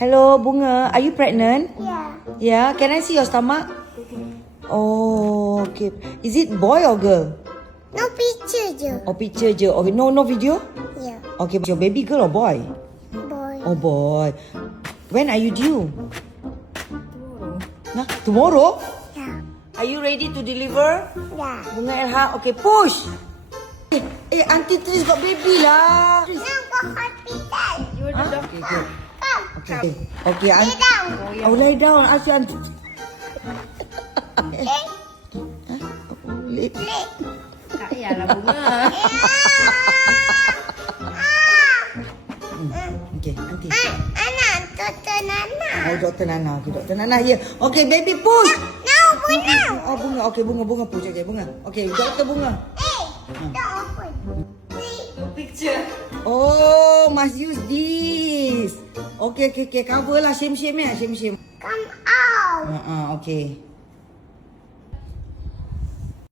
Hello, Bunga. Are you pregnant? Yeah. Yeah. Can I see your stomach? Oh, okay. Is it boy or girl? No picture je. Oh, picture je. Okay, no video? Yeah. Okay, your baby girl or boy? Boy. Oh, boy. When are you due? Nah, tomorrow? Yeah. Are you ready to deliver? Yeah. Bunga Elha, okay, push. Auntie Tris got baby lah. Tris. Now go hospital. Huh? Okay, good. Come. Okay, okay. Lay down. I'll lie down. Ask your auntie. Lay. Lay. Lay. Tak payahlah Bunga. Okay, auntie. Anak, Toto Nana. Oh, Dr. Nana. Okay, Dr. Nana here. Okay, baby, push. Now, Bunga. Oh, Bunga. Okay, Bunga push. Okay, Bunga. Okay, Dr. Bunga. Hey, don't open. Picture. Oh, must use this. Okay. Cover lah. Shame ya. Shame. Come out. Okay.